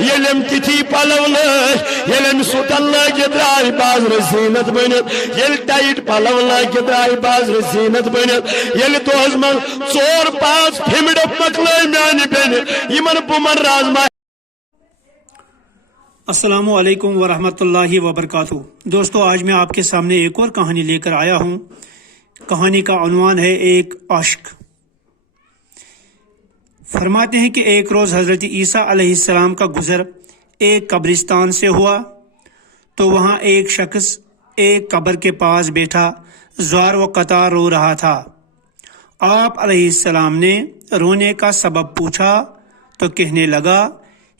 یلم تتھی پلو یلم سوتن لگی درائے بازر زینت بنت یل ٹائٹ پلو لگی درائے بازر زینت بنت یل دوز من 4-5 پھمڑ مکلے میانی بین یمن بمن رازما. السلام علیکم ورحمۃ اللہ وبرکاتہ. دوستو آج میں آپ کے سامنے ایک اور کہانی لے کر آیا ہوں. کہانی کا عنوان ہے ایک عاشق. فرماتے ہیں کہ ایک روز حضرت عیسیٰ علیہ السلام کا گزر ایک قبرستان سے ہوا تو وہاں ایک شخص ایک قبر کے پاس بیٹھا زار و قطار رو رہا تھا. آپ علیہ السلام نے رونے کا سبب پوچھا تو کہنے لگا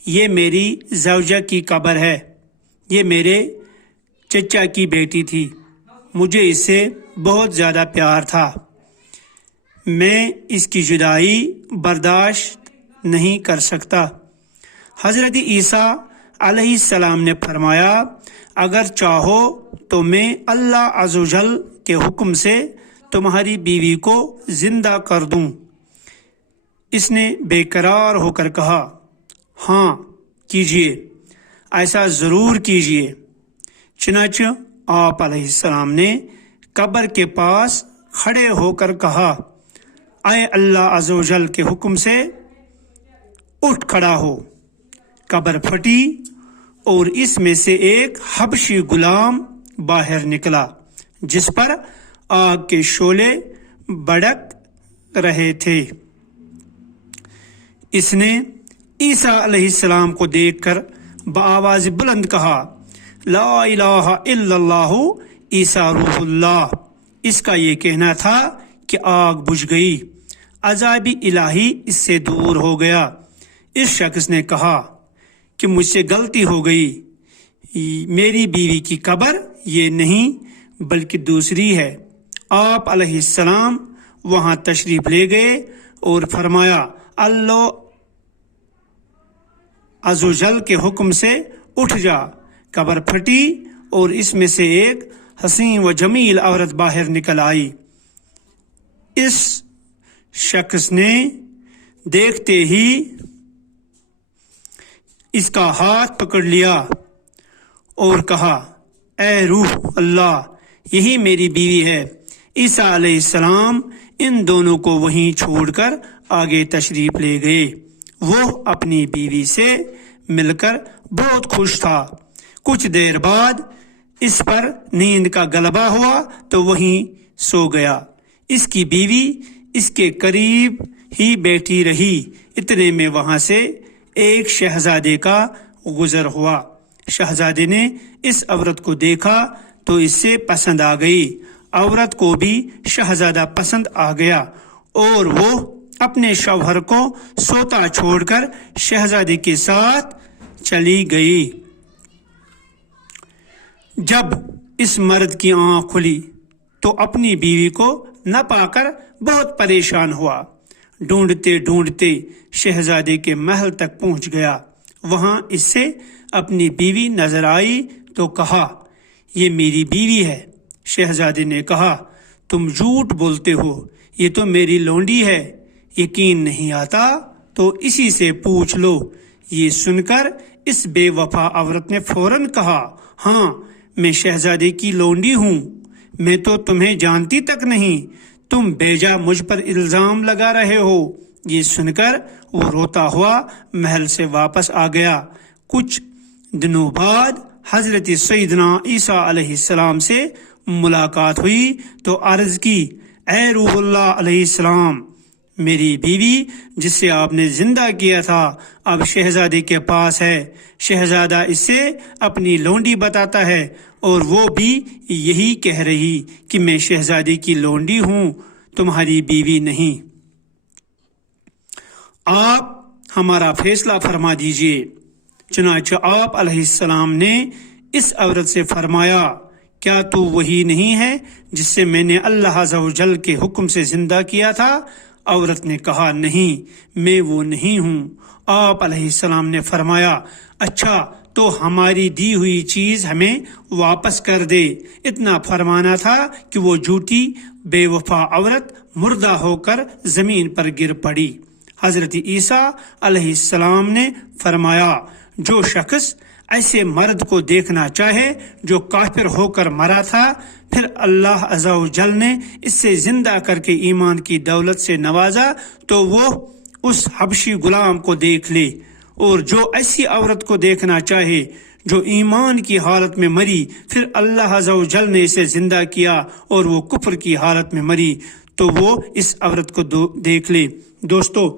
یہ میری زوجہ کی قبر ہے. یہ میرے چچا کی بیٹی تھی. مجھے اس سے بہت زیادہ پیار تھا. میں اس کی جدائی برداشت نہیں کر سکتا. حضرت عیسیٰ علیہ السلام نے فرمایا اگر چاہو تو میں اللہ عز و جل کے حکم سے تمہاری بیوی کو زندہ کر دوں. اس نے بے قرار ہو کر کہا ہاں کیجیے، ایسا ضرور کیجیے. چنانچہ آپ علیہ السلام نے قبر کے پاس کھڑے ہو کر کہا اے اللہ عز و جل کے حکم سے اٹھ کھڑا ہو. قبر پھٹی اور اس میں سے ایک حبشی غلام باہر نکلا جس پر آگ کے شعلے بھڑک رہے تھے. اس نے عیسیٰ علیہ السلام کو دیکھ کر بآواز بلند کہا لا الہ الا اللہ عیسیٰ روح اللہ. اس کا یہ کہنا تھا کہ آگ بجھ گئی، عذاب الہی اس سے دور ہو گیا. اس شخص نے کہا کہ مجھ سے غلطی ہو گئی، میری بیوی کی قبر یہ نہیں بلکہ دوسری ہے. آپ علیہ السلام وہاں تشریف لے گئے اور فرمایا اللہ عز و جل کے حکم سے اٹھ جا. قبر پھٹی اور اس میں سے ایک حسین و جمیل عورت باہر نکل آئی. اس شخص نے دیکھتے ہی اس کا ہاتھ پکڑ لیا اور کہا اے روح اللہ یہی میری بیوی ہے. عیسیٰ علیہ السلام ان دونوں کو وہیں چھوڑ کر آگے تشریف لے گئے. وہ اپنی بیوی سے مل کر بہت خوش تھا. کچھ دیر بعد اس پر نیند کا غلبہ ہوا تو وہیں سو گیا. اس کی بیوی اس کے قریب ہی بیٹھی رہی. اتنے میں وہاں سے ایک شہزادے کا گزر ہوا. شہزادے نے اس عورت کو دیکھا تو اس سے پسند آ گئی. عورت کو بھی شہزادہ پسند آ گیا اور وہ اپنے شوہر کو سوتا چھوڑ کر شہزادے کے ساتھ چلی گئی. جب اس مرد کی آنکھ کھلی تو اپنی بیوی کو نہ پا کر بہت پریشان ہوا. ڈھونڈتے ڈھونڈتے شہزادے کے محل تک پہنچ گیا. وہاں اس سے اپنی بیوی نظر آئی تو کہا یہ میری بیوی ہے. شہزادے نے کہا تم جھوٹ بولتے ہو، یہ تو میری لونڈی ہے. یقین نہیں آتا تو اسی سے پوچھ لو. یہ سن کر اس بے وفا عورت نے فوراً کہا ہاں میں شہزادے کی لونڈی ہوں. میں تو تمہیں جانتی تک نہیں، تم بیجا مجھ پر الزام لگا رہے ہو. یہ سن کر وہ روتا ہوا محل سے واپس آ گیا. کچھ دنوں بعد حضرت سیدنا عیسیٰ علیہ السلام سے ملاقات ہوئی تو عرض کی اے روح اللہ علیہ السلام میری بیوی جس سے آپ نے زندہ کیا تھا اب شہزادے کے پاس ہے. شہزادہ اس سے اپنی لونڈی بتاتا ہے اور وہ بھی یہی کہہ رہی کہ میں شہزادے کی لونڈی ہوں، تمہاری بیوی نہیں. آپ ہمارا فیصلہ فرما دیجیے. چنانچہ آپ علیہ السلام نے اس عورت سے فرمایا کیا تو وہی نہیں ہے جس سے میں نے اللہ عز و جل کے حکم سے زندہ کیا تھا؟ عورت نے کہا نہیں میں وہ نہیں ہوں. آپ علیہ السلام نے فرمایا اچھا تو ہماری دی ہوئی چیز ہمیں واپس کر دے. اتنا فرمانا تھا کہ وہ جھوٹی بے وفا عورت مردہ ہو کر زمین پر گر پڑی. حضرت عیسیٰ علیہ السلام نے فرمایا جو شخص ایسے مرد کو دیکھنا چاہے جو کافر ہو کر مرا تھا، پھر اللہ عز و جل نے اس سے زندہ کر کے ایمان کی دولت سے نوازا، تو وہ اس حبشی غلام کو دیکھ لے، اور جو ایسی عورت کو دیکھنا چاہے جو ایمان کی حالت میں مری، پھر اللہ عز و جل نے اسے زندہ کیا اور وہ کفر کی حالت میں مری، تو وہ اس عورت کو دیکھ لے۔ دوستو،